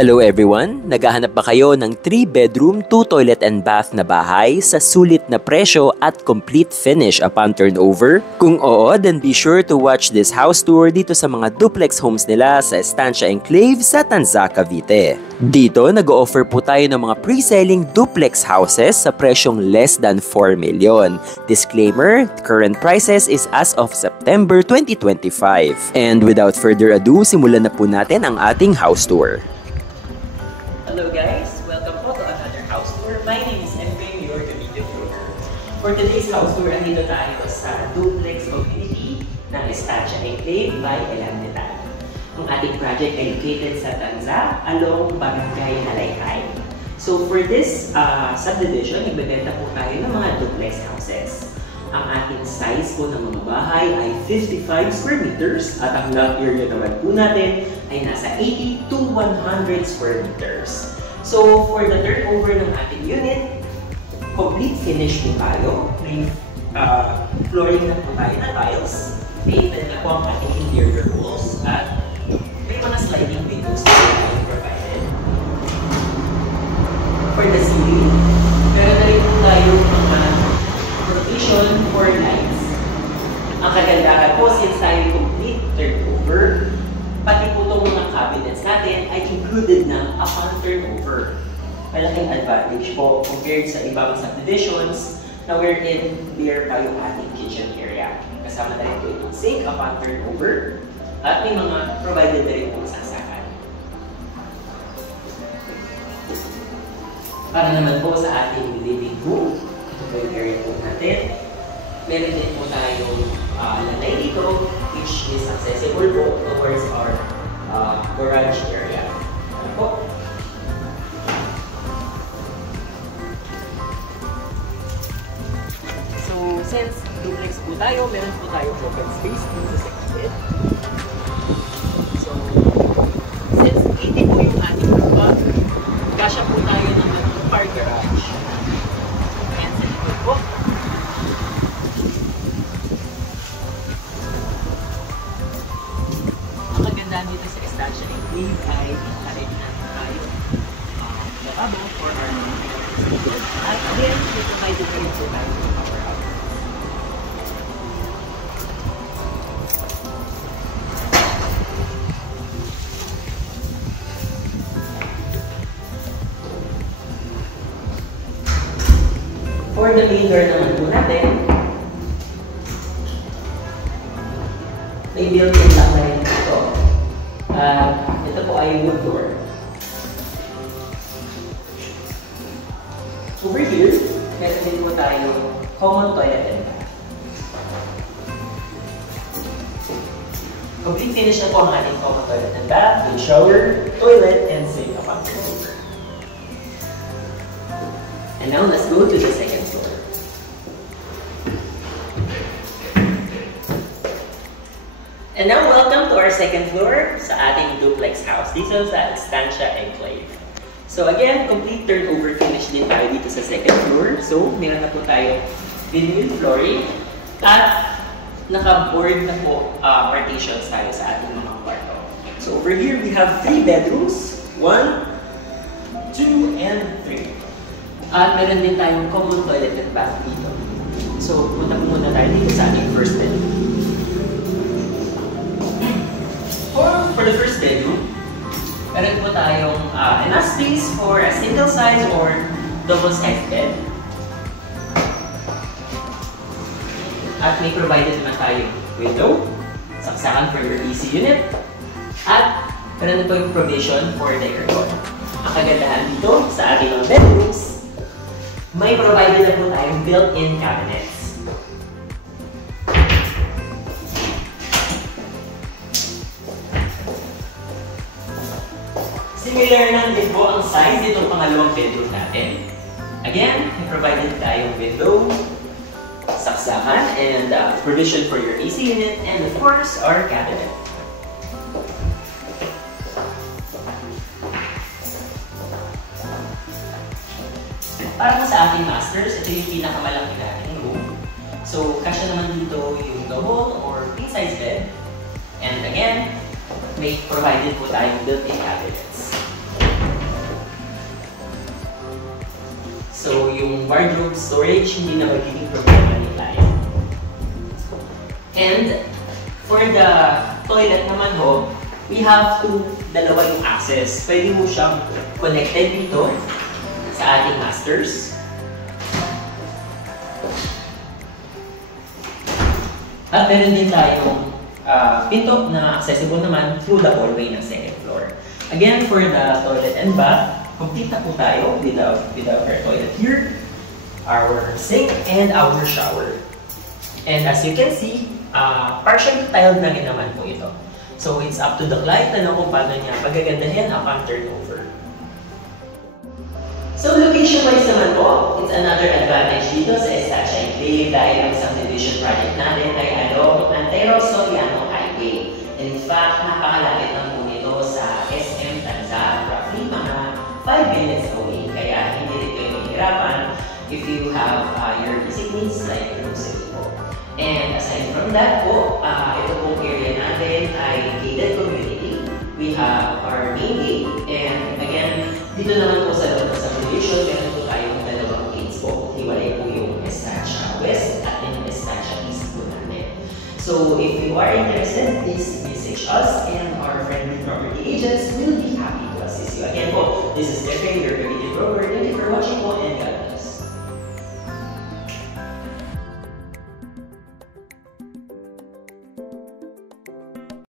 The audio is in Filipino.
Hello everyone! Naghahanap ba kayo ng 3-bedroom, 2-toilet and bath na bahay sa sulit na presyo at complete finish upon turnover? Kung oo, then be sure to watch this house tour dito sa mga duplex homes nila sa Estancia Enclave sa Tanza, Cavite. Dito, nag-o-offer po tayo ng mga pre-selling duplex houses sa presyong less than 4 million. Disclaimer, current prices is as of September 2025. And without further ado, simulan na po natin ang ating house tour. Hello guys! Welcome po to another house tour. My name is Efrain, your video vlogger. For today's house tour, andito tayo sa duplex community ng Estancia Enclave by Elamnetan. Ang ating project ay located sa Tanza, along Barangay Halayhay. So for this subdivision, nagbebenta po tayo ng mga duplex houses. Ang ating size po ng mga bahay ay 55 square meters at ang lot area naman po natin ay nasa 80 to 100 square meters. So for the turnover ng ating unit, complete finish po tayo. May flooring na po tayo na tiles. Painted na po ang ating interior walls at may mga sliding windows na tayo provided. For the ceiling, meron na rin po tayo mga rotation for lights. Ang kagandahan po, since tayo complete turnover, pati po itong mga cabinets natin ay included na upon turnover. Malaking advantage po compared sa ibang subdivisions na wherein there pa yung ating kitchen area. Kasama na rin po itong sink upon turnover at may mga provided na rin po saksakan. Para naman po sa ating living room, ito yung area po natin. Meron din po tayong lanay dito, which is accessible po towards our garage area. Ano po? So, since duplex po tayo, meron po tayong open space dito sa gilid. So, since 80 po yung ating lupa, kasya po tayo ng car garage. Ayan sa likod po. Ang kagandahan dito sa Estancia Enclave ay nakaready natin tayo lavabo for our students. At again, may provided na rin po tayo ng power out. For the main door naman po natin, may built-in lock na rin ito. Ito po ay wood door. Over here, meron din po tayo common toilet and bath. Complete finish na po ang ating common toilet and bath with shower, toilet, and sink upon turnover. And now let's go to the second floor. And now welcome to our second floor sa ating duplex house dito sa Estancia Enclave. So again, complete turnover finish din tayo dito sa second floor. So meron na po tayo vinyl flooring at naka-board na po partitions tayo sa ating mga kwarto. So over here we have 3 bedrooms, 1, 2, and 3. At meron din tayong common toilet and bath dito. So, punta po muna tayo dito sa ating first bedroom. For the first bedroom, meron po tayong enough space for a single size or double size bed. At may provided naman tayong window, saksakan for your AC unit, at meron po yung provision for the aircon. Ang kagandahan dito sa ating mga bedrooms, may provided na po tayong built-in cabinets. Similar lang din po ang size nitong pangalawang bedroom natin. Again, may provided tayong window, saksakan, and provision for your AC unit, and of course, our cabinet. Para po sa ating masters, ito yung pinakamalaki nating room. So, kasya naman dito yung double or king-size bed. And again, may provided po tayong built-in cabinets. wardrobe storage, hindi na magiging problema ni client. And for the toilet naman ho, we have dalawa yung access. Pwede mo siyang connected dito sa ating masters. At meron din tayong pinto na accessible naman through the hallway ng second floor. Again, for the toilet and bath, complete na po tayo with our toilet here, our sink, and our shower. And as you can see, partially tiled na rin naman po ito. So it's up to the client na kung paano niya pagagandahin upon turnover. So location-wise naman po, it's another advantage dito sa Estancia Enclave dahil ang subdivision project natin ay along Antero Soriano Highway. In fact, napakalapit lang po nito sa SM Tanza, roughly mga 5 minutes away. Kaya hindi rin kayo mahirapan if you have your basic needs like grocery po. And aside from that po, ito pong area natin ay gated community. We have our main gate, and again, dito naman po sa loob ng subdivision, meron po tayong dalawang gates po. Hiwalay po yung Estancia West at yung Estancia East po namin. So if you are interested, please message us and our friendly property agents will be happy to assist you. Again po, this is Jeffrey, your community broker. Thank you for watching.